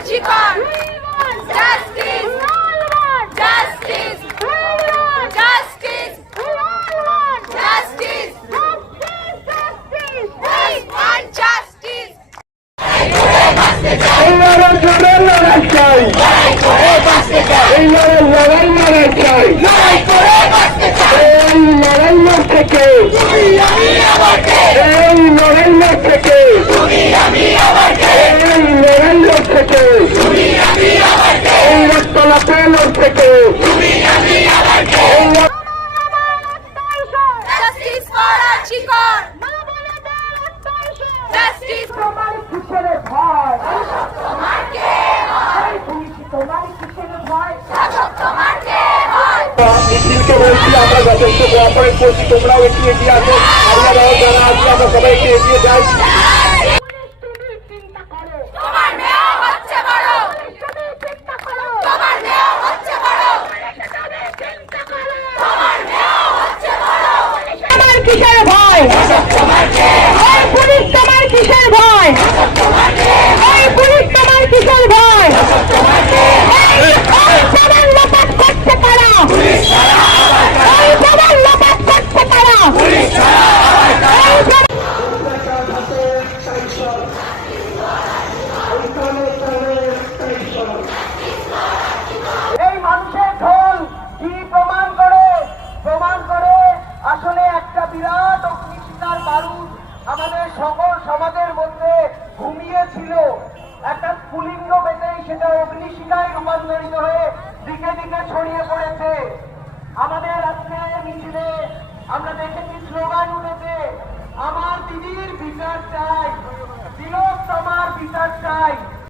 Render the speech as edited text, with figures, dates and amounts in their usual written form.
RG Kar justice justice justice justice justice এই লড়াই চাই এই লড়াই চাই এই লড়াই থেকে এই লড়াই থেকে এই লড়াই থেকে এই রক্তলা পেলোর থেকে জাস্টিস ফর আরজিকর জাস্টিস তোমার কিসের ভয় তোমার কে হয় তোমার কিসের ভয় তোমার কে হয় মিছিলকে বলছি আমরা যথেষ্ট কোঅপারেট করছি, তোমরাও একটু এগিয়ে আসো। আমরা যারা আছি আমরা সবাই একটু এগিয়ে যাই। তোমার মেয়েও হচ্ছে বড় তোমার মেয়েও হচ্ছে বড় তোমার মেয়েও হচ্ছে বড় তোমার কিসের ভয় ওই পুলিশ তোমার কিসের ভয় ওই পুলিশ তোমার কিসের ভয় ওই সবার লোপাট করছে কারা ওই সবার লোপাট করছে কারা এই মানুষের ঢোল কি প্রমাণ করে আসলে একটা বিরাট অগ্নিশিখার বারুদ আমাদের সকল সমাজের মধ্যে ঘুমিয়েছিল। একটা স্ফুলিঙ্গ পেতেই সেটা অগ্নিশিখায় রূপান্তরিত হয়ে দিকে দিকে ছড়িয়ে পড়েছে। আমাদের আজকে মিছিলে আমরা দেখেছি স্লোগান উঠেছে, আমার দিদির বিচার চাই, তিলক তোমার বিচার চাই।